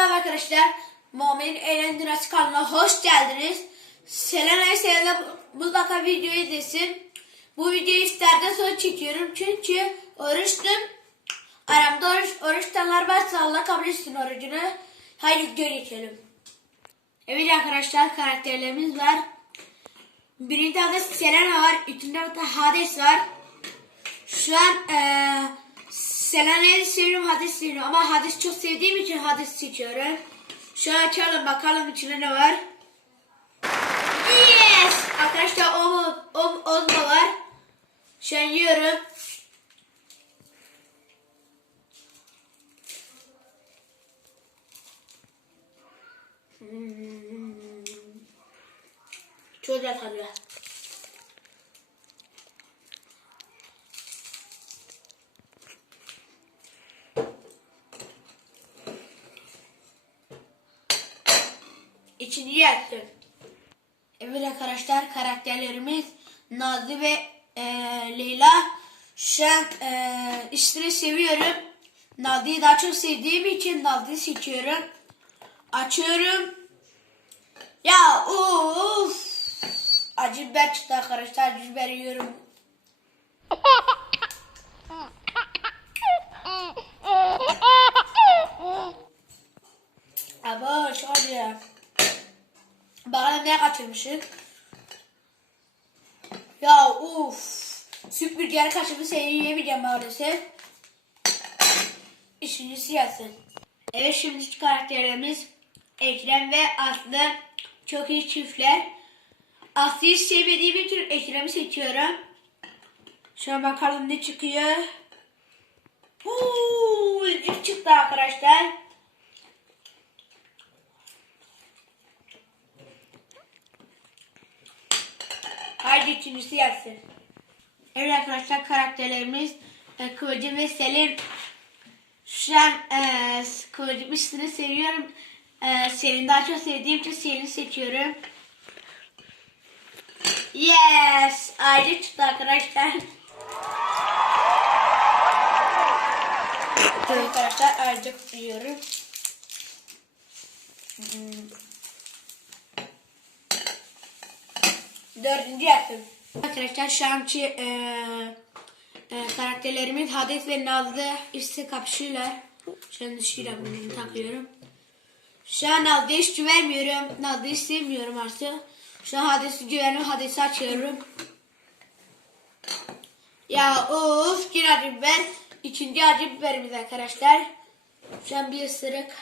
merhaba arkadaşlar. Muhammed'in Eğlen Dünyası kanalına hoş geldiniz. Selena'yı sevenler mutlaka videoyu izlesin. Bu videoyu iftardan sonra çekiyorum çünkü oruçtum. Aramda oruç, oruç tutanlar varsa Allah kabul etsin orucunu. Haydi videoya geçelim. Evet arkadaşlar karakterlerimiz var. Birinci adı Selena var. İkinci adı Hades var. Şu an eee Selena'yı seviyorum, Hades seviyorum ama Hades çok sevdiğim için Hades seçiyorum. An açalım bakalım içinde ne var. Yes! Arkadaşlar o o Ozma var. Şu an yiyorum. Hmm. Çok güzel tadı. İçini yaktım. Evet arkadaşlar karakterlerimiz Nazlı ve e, Leyla. Şu an e, ikisini seviyorum. Nazlı'yı daha çok sevdiğim için Nazlı'yı seçiyorum. Açıyorum. Ya uf. Acı biber çıktı arkadaşlar. Acı biber yiyorum. Aba şöyle ya. Bakalım ne kaçırmışız. Ya uf. Süpürgeyi kaçırmış seni yiyemeyeceğim maalesef. İşincisi gelsin. Evet şimdi karakterlerimiz Ekrem ve Aslı çok iyi çiftler. Aslı'yı sevmediğim için Ekrem'i seçiyorum. Şu an bakalım ne çıkıyor. Uuu, cip çıktı arkadaşlar. Haydi ikincisi gelsin. Evet arkadaşlar karakterlerimiz e, Kıvılcım ve Selim. Şu an e, Kıvılcım üstünü seviyorum. E, Selim'i daha çok sevdiğim için Selim'i seçiyorum. Yes! Ayrı çıktı arkadaşlar. Arkadaşlar ayrıca kutluyorum. Hmm. Dördüncü yaptım. Arkadaşlar şu anki e, e, karakterlerimiz Hades ve Nazlı ikisi kapışıyorlar. Şu an bunu takıyorum. Şu an Nazlı'ya hiç güvenmiyorum. Nazlı'yı sevmiyorum artık. Şu an Hades'i güveniyorum. Hades'i açıyorum. Ya of yine acı biber. İkinci acı biberimiz arkadaşlar. Şu an bir ısırık.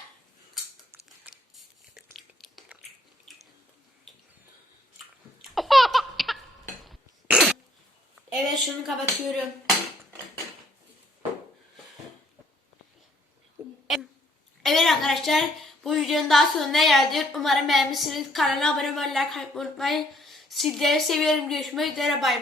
Evet şunu kapatıyorum. Evet arkadaşlar bu videonun daha sonuna geldik. Umarım beğenmişsiniz. Kanala abone olmayı, like unutmayın. Sizleri seviyorum. Görüşmek üzere. Bay bay.